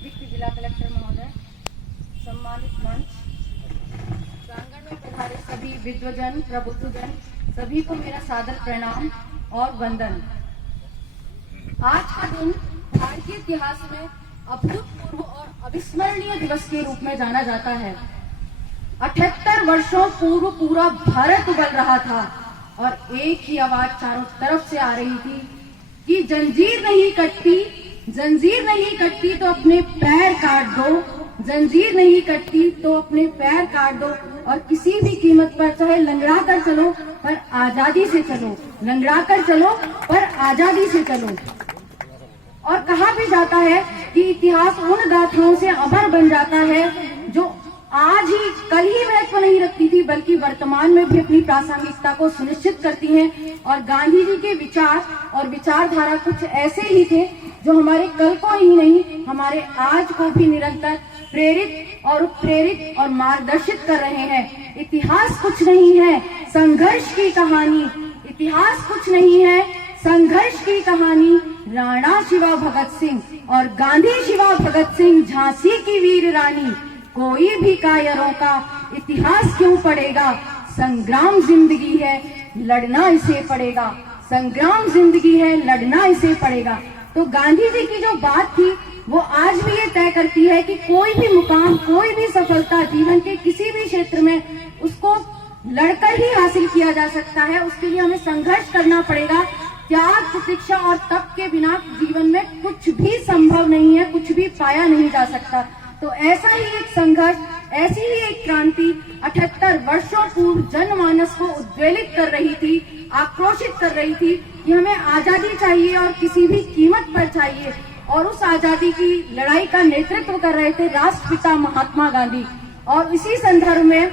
अतिरिक्त जिला कलेक्टर महोदय, सम्मानित मंच, प्रांगण में पधारे सभी विद्वजन, प्रबुद्धजन, सभी को मेरा सादर प्रणाम और वंदन। आज का दिन भारतीय इतिहास में अभूतपूर्व और अविस्मरणीय दिवस के रूप में जाना जाता है। 78 वर्षों पूर्व पूरा भारत उबल रहा था और एक ही आवाज चारों तरफ से आ रही थी कि जंजीर नहीं कटती, जंजीर नहीं कटती तो अपने पैर काट दो, जंजीर नहीं कटती तो अपने पैर काट दो और किसी भी कीमत पर, चाहे लंगड़ा कर चलो पर आजादी से चलो, लंगड़ा कर चलो पर आजादी से चलो। और कहा भी जाता है कि इतिहास उन गाथाओं से अमर बन जाता है जो आज ही कल ही महत्व नहीं रखती थी बल्कि वर्तमान में भी अपनी प्रासंगिकता को सुनिश्चित करती हैं। और गांधी जी के विचार और विचारधारा कुछ ऐसे ही थे जो हमारे कल को ही नहीं, हमारे आज को भी निरंतर प्रेरित और उत्प्रेरित और मार्गदर्शित कर रहे हैं। इतिहास कुछ नहीं है संघर्ष की कहानी, इतिहास कुछ नहीं है संघर्ष की कहानी। राणा शिवा भगत सिंह और गांधी शिवा भगत सिंह, झांसी की वीर रानी, कोई भी कायरों का इतिहास क्यों पढ़ेगा, संग्राम जिंदगी है लड़ना इसे पड़ेगा, संग्राम जिंदगी है लड़ना इसे पड़ेगा। तो गांधी जी की जो बात थी वो आज भी ये तय करती है कि कोई भी मुकाम, कोई भी सफलता जीवन के किसी भी क्षेत्र में उसको लड़कर ही हासिल किया जा सकता है। उसके लिए हमें संघर्ष करना पड़ेगा। त्याग, प्रतीक्षा और तप के बिना जीवन में कुछ भी संभव नहीं है, कुछ भी पाया नहीं जा सकता। तो ऐसा ही एक संघर्ष, ऐसी ही एक क्रांति 78 वर्षों पूर्व जनमानस को उद्वेलित कर रही थी, आक्रोशित कर रही थी कि हमें आजादी चाहिए और किसी भी कीमत पर चाहिए। और उस आजादी की लड़ाई का नेतृत्व कर रहे थे राष्ट्रपिता महात्मा गांधी। और इसी संदर्भ में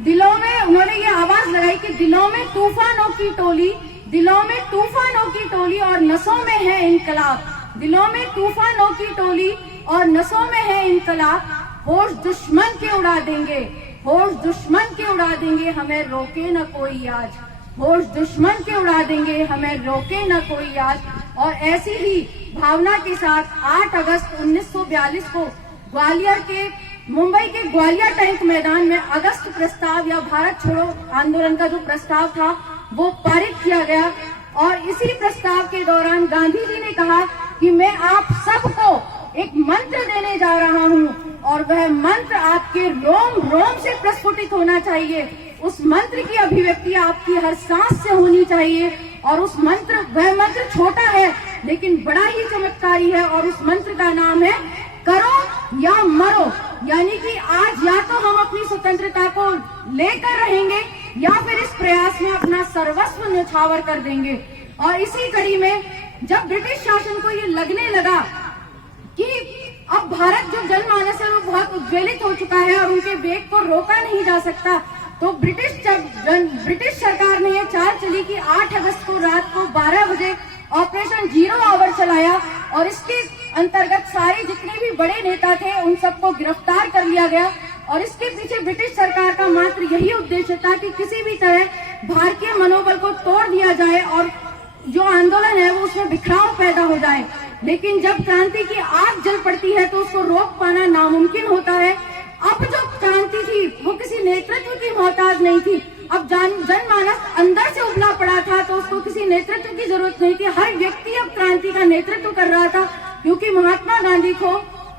दिलों में उन्होंने ये आवाज लगाई कि दिलों में तूफानों की टोली, दिलों में तूफानों की टोली और नसों में है इनकलाब, दिलों में तूफानों की टोली और नसों में है इनकलाब। होश दुश्मन के उड़ा देंगे, होश दुश्मन के उड़ा देंगे, हमें रोके न कोई आज, होश दुश्मन के उड़ा देंगे, हमें रोके न कोई आज। और ऐसी ही भावना के साथ 8 अगस्त 1942 को ग्वालियर के, मुंबई के ग्वालियर टैंक मैदान में अगस्त प्रस्ताव या भारत छोड़ो आंदोलन का जो प्रस्ताव था वो पारित किया गया। और इसी प्रस्ताव के दौरान गांधी जी ने कहा कि मैं आप सबको एक मंत्र देने जा रहा हूँ और वह मंत्र आपके रोम रोम से प्रस्फुटित होना चाहिए। उस मंत्र की अभिव्यक्ति आपकी हर सांस से होनी चाहिए। और उस मंत्र, वह मंत्र छोटा है लेकिन बड़ा ही चमत्कारी है और उस मंत्र का नाम है करो या मरो। यानी कि आज या तो हम अपनी स्वतंत्रता को लेकर रहेंगे या फिर इस प्रयास में अपना सर्वस्व न्यौछावर कर देंगे। और इसी कड़ी में जब ब्रिटिश शासन को ये लगने लगा कि अब भारत जो जनमानस है वो बहुत उद्वेलित हो चुका है और उनके वेग को रोका नहीं जा सकता, तो ब्रिटिश सरकार ने ये चाल चली कि 8 अगस्त को रात को 12 बजे ऑपरेशन जीरो आवर चलाया और इसके अंतर्गत सारे जितने भी बड़े नेता थे उन सबको गिरफ्तार कर लिया गया। और इसके पीछे ब्रिटिश सरकार का मात्र यही उद्देश्य था कि किसी भी तरह भारतीय मनोबल को तोड़ दिया जाए और जो आंदोलन है वो उसमें बिखराव पैदा हो जाए। लेकिन जब क्रांति की आग जल पड़ती है तो उसको रोक पाना नामुमकिन होता है। अब जो क्रांति थी वो किसी नेतृत्व की मोहताज नहीं थी। अब जनमानस अंदर से उबला पड़ा था तो उसको किसी नेतृत्व की जरूरत नहीं थी। हर व्यक्ति अब क्रांति का नेतृत्व कर रहा था क्योंकि महात्मा गांधी को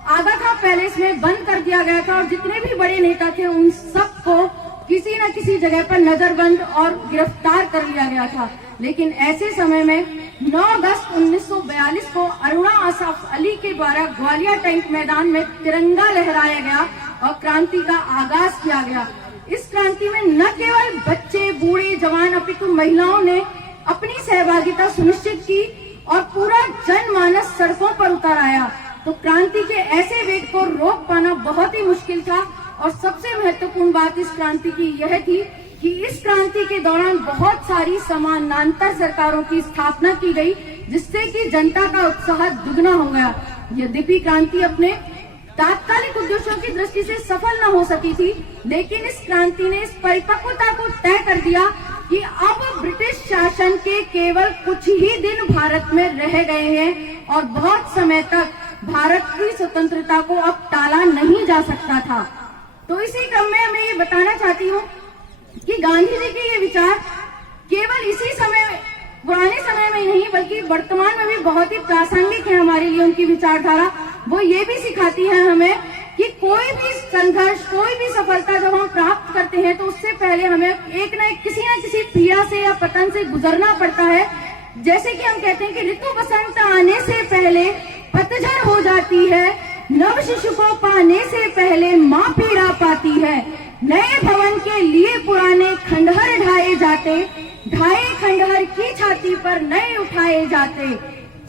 आगा खां पैलेस में बंद कर दिया गया था और जितने भी बड़े नेता थे उन सबको किसी न किसी जगह पर नजरबंद और गिरफ्तार कर लिया गया था। लेकिन ऐसे समय में 9 अगस्त 1942 को अरुणा असफ अली के द्वारा ग्वालियर टैंक मैदान में तिरंगा लहराया गया और क्रांति का आगाज किया गया। इस क्रांति में न केवल बच्चे, बूढ़े, जवान अपितु महिलाओं ने अपनी सहभागिता सुनिश्चित की और पूरा जनमानस सड़कों पर उतर आया। तो क्रांति के ऐसे वेग को रोक पाना बहुत ही मुश्किल था। और सबसे महत्वपूर्ण बात इस क्रांति की यह थी कि इस क्रांति के दौरान बहुत सारी समानांतर सरकारों की स्थापना की गई जिससे कि जनता का उत्साह दुगना हो गया। यद्यपि क्रांति अपने तात्कालिक उद्देश्यों की दृष्टि से सफल न हो सकी थी, लेकिन इस क्रांति ने इस परिपक्वता को तय कर दिया कि अब ब्रिटिश शासन के केवल कुछ ही दिन भारत में रह गए हैं और बहुत समय तक भारत की स्वतंत्रता को अब टाला नहीं जा सकता था। तो इसी क्रम में मैं ये बताना चाहती हूँ कि गांधी जी के ये विचार केवल इसी समय, पुराने समय में नहीं बल्कि वर्तमान में भी बहुत ही प्रासंगिक है हमारे लिए। उनकी विचारधारा वो ये भी सिखाती है हमें कि कोई भी संघर्ष, कोई भी सफलता जब हम प्राप्त करते हैं तो उससे पहले हमें एक ना किसी पीड़ा से या पतन से गुजरना पड़ता है। जैसे कि हम कहते हैं कि ऋतु बसंत आने से पहले पतझड़ हो जाती है, नव शिशु को पाने से पहले माँ पीड़ा पाती है, नए भवन के लिए पुराने खंडहर ढाए जाते, ढाए खंडहर की छाती पर नए उठाए जाते,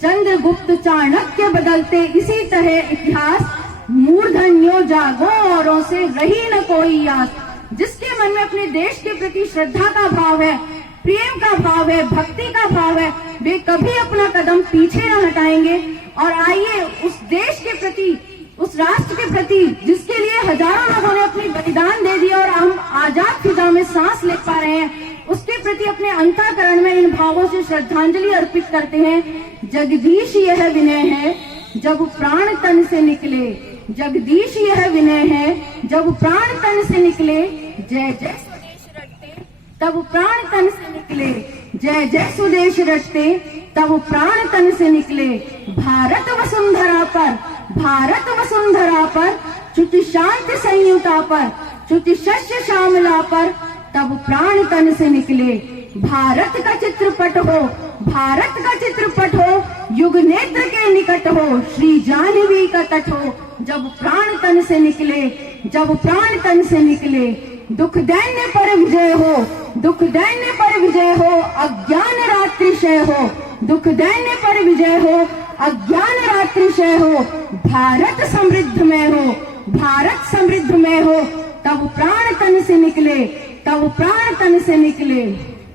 चंद्रगुप्त चाणक्य बदलते इसी तरह इतिहास, मूर्धन्यो जागो औरों से रही न कोई आस। जिसके मन में अपने देश के प्रति श्रद्धा का भाव है, प्रेम का भाव है, भक्ति का भाव है, वे कभी अपना कदम पीछे न हटाएंगे। और आइए उस देश के प्रति, उस राष्ट्र के प्रति जिसके लिए हजारों लोगों ने अपनी बलिदान दे दिया और हम आजाद फिजा में सांस ले पा रहे हैं, उसके प्रति अपने अंतःकरण में इन भावों से श्रद्धांजलि अर्पित करते हैं। जगदीश यह विनय है जब प्राण तन से निकले, जगदीश यह विनय है जब प्राण तन से निकले, जय जय स्वदेश रटते तब प्राण तन से निकले, जय जय स्वदेश रटते तब प्राण तन से निकले। भारत वसुंधरा पर, भारत वसुंधरा पर, च्युति शांति संयुता पर, च्युति शस्य श्यामला पर, तब प्राण तन से निकले। भारत का चित्रपट हो, भारत का चित्रपट हो, युग नेत्र के निकट हो, श्री जाह्नवी का तट हो, जब प्राण तन से निकले, जब प्राण तन से निकले। दुख दैन्य पर विजय हो, दुख दैन्य पर विजय हो, अज्ञान रात्रि क्षय हो, दुख दैन्य पर विजय हो, अज्ञान रात्रि क्षय हो। भारत समृद्ध में हो, भारत समृद्ध में हो, तब प्राण तन से निकले, तब प्राण तन से निकले।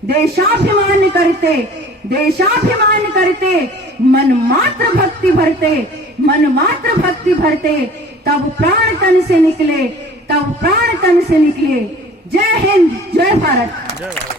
देशाभिमान करते, देशाभिमान करते, मन मात्र भक्ति भरते, मन मात्र भक्ति भरते, तब प्राण तन से निकले, तब प्राण तन से निकले। जय हिंद, जय भारत।